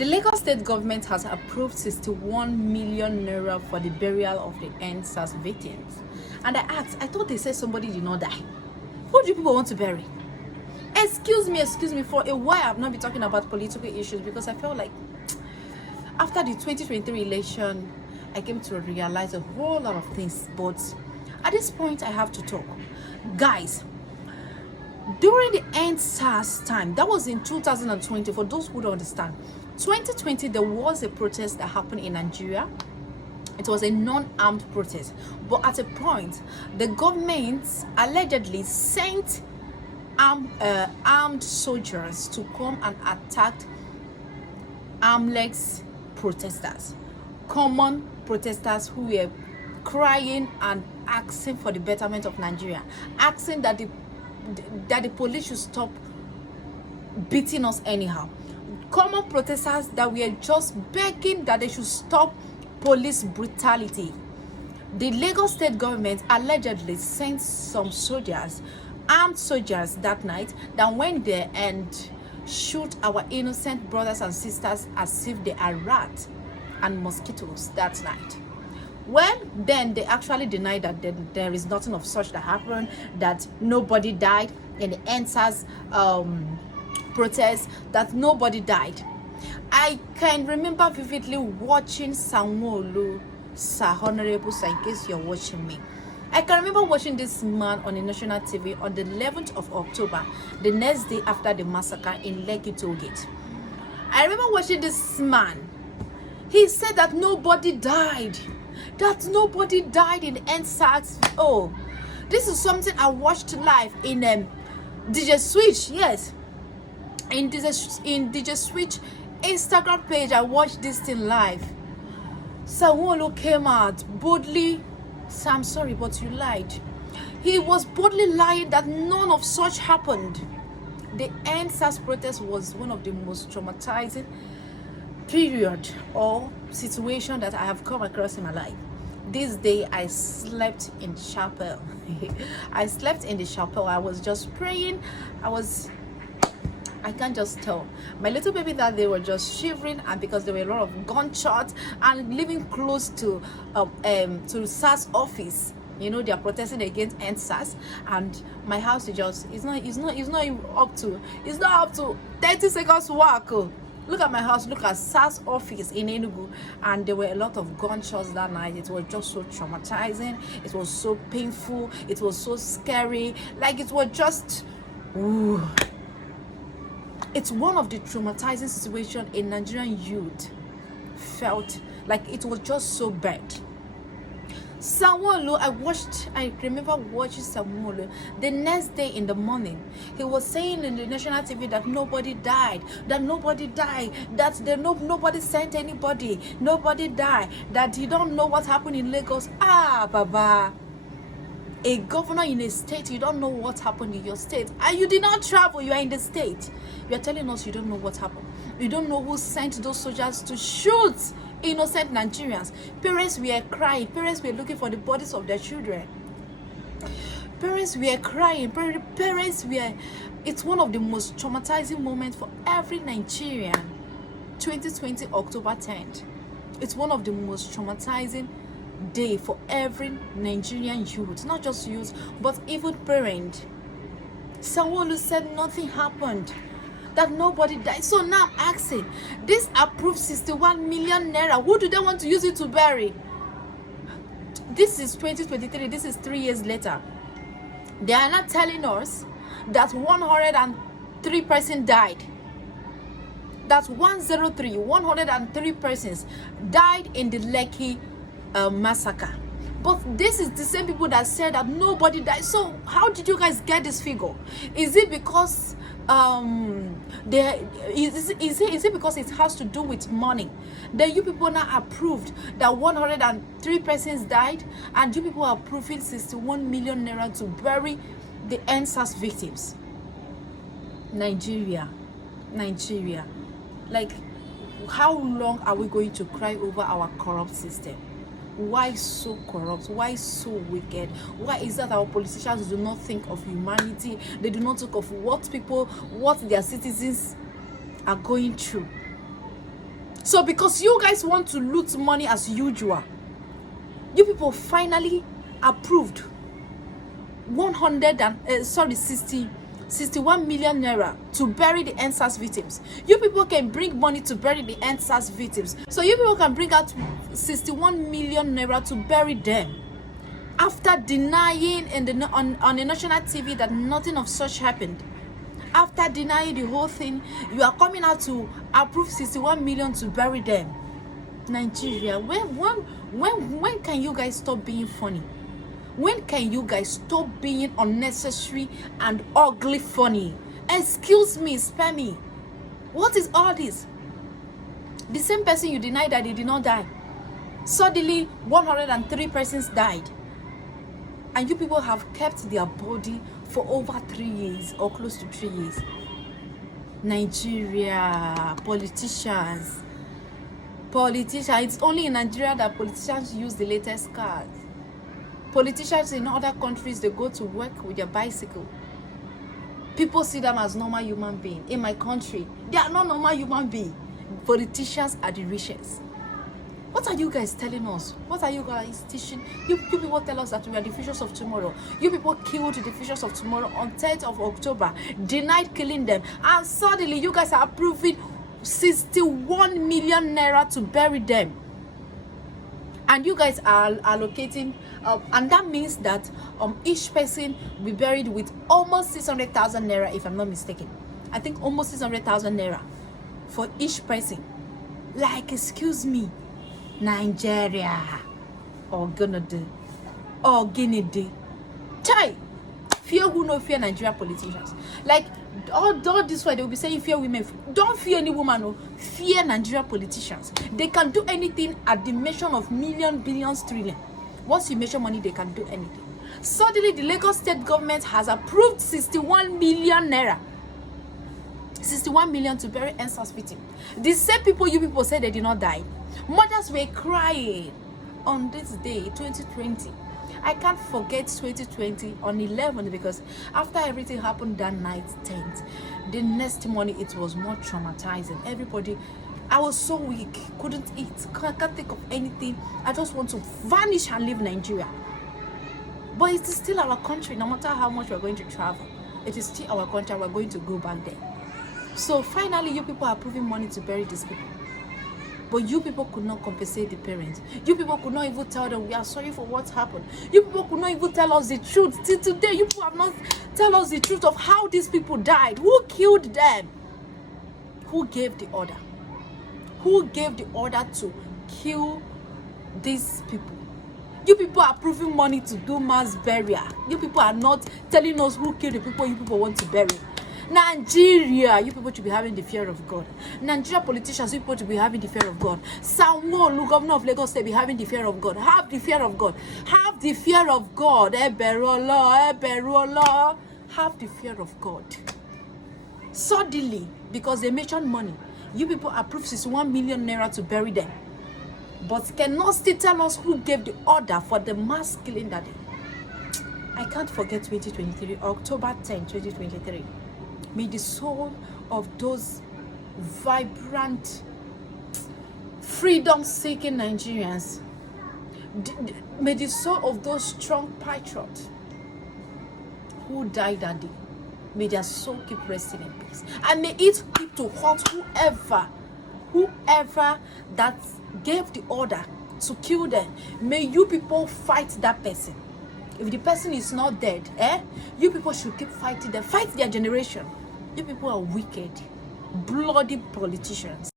The Lagos state government has approved 61 million naira for the burial of the SARS victims. And I asked, I thought they said somebody did not die. Who do people want to bury? Excuse me, for a while I've not been talking about political issues because I felt like after the 2023 election, I came to realize a whole lot of things. But at this point, I have to talk. Guys, during the SARS time, that was in 2020, for those who don't understand, 2020, there was a protest that happened in Nigeria. It was a non-armed protest. But at a point, the government allegedly sent armed soldiers to come and attack armless protesters, common protesters who were crying and asking for the betterment of Nigeria, asking that the police should stop beating us anyhow. Common protesters that were just begging that they should stop police brutality. The Lagos state government allegedly sent some soldiers, armed soldiers, that night that went there and shoot our innocent brothers and sisters as if they are rats and mosquitoes that night. Well, then they actually denied that there is nothing of such that happened, that nobody died in the SARS protest, that nobody died. I can remember vividly watching Sanwo-Olu, Sir Honorable, sir, in case you're watching me. I can remember watching this man on the national TV on the 11th of October, the next day after the massacre in Lekki Tollgate. I remember watching this man. He said that nobody died. That nobody died in SARS. Oh, this is something I watched live in DJ Switch. Yes, in DJ Switch Instagram page, I watched this thing live. Sanwo-Olu came out boldly. So I'm sorry, but you lied. He was boldly lying that none of such happened. The SARS protest was one of the most traumatizing period or situation that I have come across in my life. This day I slept in chapel. I slept in the chapel. I was just praying. I can't just tell. My little baby that they were just shivering, and because there were a lot of gunshots and living close to SARS office. You know, they are protesting against SARS, and my house is just it's not up to 30 seconds walk. Look at my house, look at SARS office in Enugu, and there were a lot of gunshots that night. It was just so traumatizing. It was so painful. It was so scary. Like, it was just, ooh. It's one of the traumatizing situations a Nigerian youth felt. Like, it was just so bad. Sanwo-Olu, I remember watching Sanwo-Olu the next day in the morning. He was saying in the national TV that nobody died, that nobody sent anybody, nobody died, that you don't know what happened in Lagos. Ah, Baba. A governor in a state, you don't know what happened in your state, and you did not travel, you are in the state. You are telling us you don't know what happened. You don't know who sent those soldiers to shoot innocent Nigerians. Parents were crying. Parents were looking for the bodies of their children. Parents were crying. Parents were... It's one of the most traumatizing moments for every Nigerian. 2020 October 10th. It's one of the most traumatizing day for every Nigerian youth, not just youth, but even parent. Someone who said nothing happened, that nobody died. So now I'm asking, this approved 61 million naira, who do they want to use it to bury? This is 2023. This is 3 years later. They are not telling us that 103 persons died. That 103 persons died in the Lekki massacre. But this is the same people that said that nobody died. So how did you guys get this figure? Is it because is it because it has to do with money? Then you people now approved that 103 persons died, and you people are approving 61 million naira to bury the SARS victims. Nigeria. Like, how long are we going to cry over our corrupt system? Why so corrupt? Why so wicked? Why is that our politicians do not think of humanity? They do not think of what their citizens are going through. So because you guys want to loot money as usual, you people finally approved 61 million naira to bury the SARS victims. You people can bring money to bury the SARS victims. So you people can bring out 61 million naira to bury them. After denying on the national TV that nothing of such happened. After denying the whole thing, you are coming out to approve 61 million to bury them. Nigeria, when can you guys stop being funny? When can you guys stop being unnecessary and ugly funny? Excuse me, spare me. What is all this? The same person you denied that they did not die. Suddenly, 103 persons died. And you people have kept their body for over 3 years or close to 3 years. Nigeria, politicians. It's only in Nigeria that politicians use the latest cars. Politicians in other countries, they go to work with their bicycle. People see them as normal human beings. In my country, they are not normal human beings. Politicians are the richest. What are you guys telling us? What are you guys teaching? You people tell us that we are the futures of tomorrow. You people killed the futures of tomorrow on 10th of October, denied killing them, and suddenly you guys are approving 61 million naira to bury them. And you guys are allocating, and that means that each person will be buried with almost 600,000 naira, if I'm not mistaken. I think almost 600,000 naira for each person. Like, excuse me, Nigeria, or gonna do, or Guinea do. Chai, fear who no fear Nigeria politicians. Like, all this way they will be saying fear women. Don't fear any woman, no. Fear Nigeria politicians. They can do anything at the mention of million, billions, trillion. Once you measure money, they can do anything. Suddenly, the Lagos state government has approved 61 million naira. 61 million to bury SARS victims. The same people you people said they did not die. Mothers were crying on this day, 2020. I can't forget 2020 on 11th, because after everything happened that night, 10th, the next morning it was more traumatizing. Everybody, I was so weak, couldn't eat, can't think of anything. I just want to vanish and leave Nigeria. But it is still our country. No matter how much we're going to travel, it is still our country. We're going to go back there. So finally, you people are approving money to bury these people. But you people could not compensate the parents. You people could not even tell them we are sorry for what happened. You people could not even tell us the truth. Till today, you people have not tell us the truth of how these people died. Who killed them? Who gave the order? Who gave the order to kill these people? You people are approving money to do mass burial. You people are not telling us who killed the people you people want to bury. Nigeria, you people should be having the fear of God. Nigeria politicians, you people should be having the fear of God. Sanwo-Olu, governor of Lagos State, be having the fear of God. Have the fear of God. Have the fear of God. Eberola. Have the fear of God. Suddenly, because they mentioned money, you people approved 61 million naira to bury them. But cannot still tell us who gave the order for the mass killing that day. I can't forget 2023, October 10, 2023. May the soul of those vibrant, freedom-seeking Nigerians, may the soul of those strong patriots who died that day, may their soul keep resting in peace. And may it keep to haunt whoever that gave the order to kill them. May you people fight that person. If the person is not dead, you people should keep fighting them. Fight their generation. You people are wicked, bloody politicians.